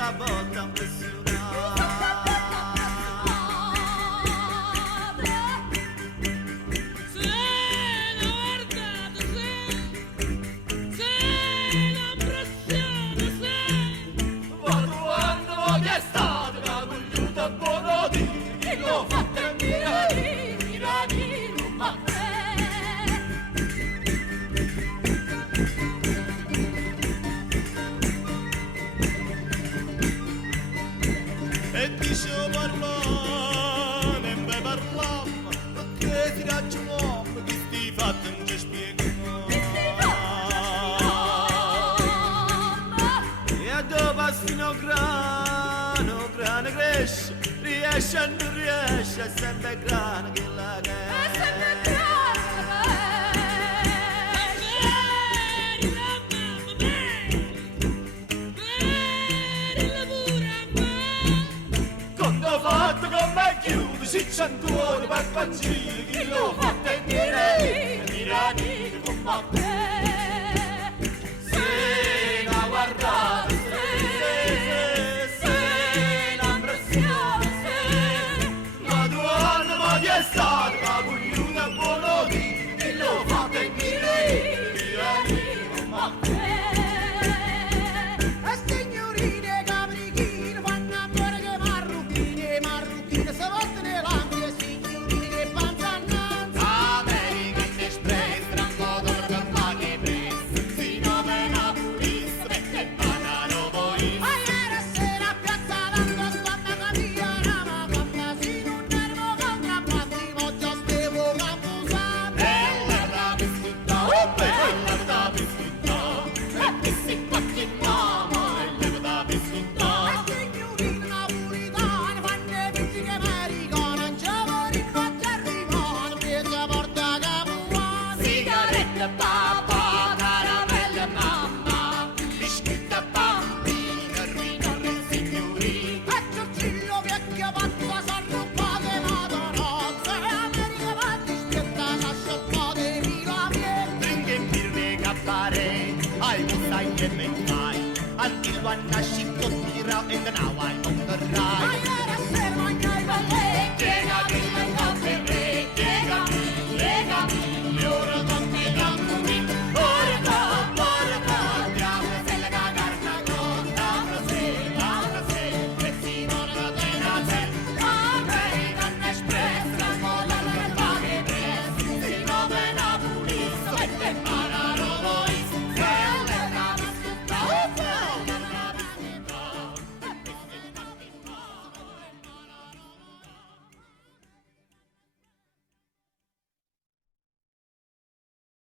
questa volta impressionata. E dicevo parlare, non mi parlammo, perché ti ragionò, che sti fatti non ci spiegano. E dopo fino grano cresce, riesce e non riesce, è sempre grano che la che Fatto con me chiude, si centuone per pancini, chi lo fatto e mirani con me. Se la guardate, se la impressione, ma tu anno ma di estate, ma voglio un buono di, chi lo fatto e mirani con me. Papà, caramelle mamma, bischietta bambina, ruina le signorine. E Giorgillo vecchio patto s'arruppate madonozze, e America va dispietta s'asciappate vino a miele. Drinche in birre cappare, ai musai e mentai, al kilo a nasci cottira, and now I know the right. Ma era sera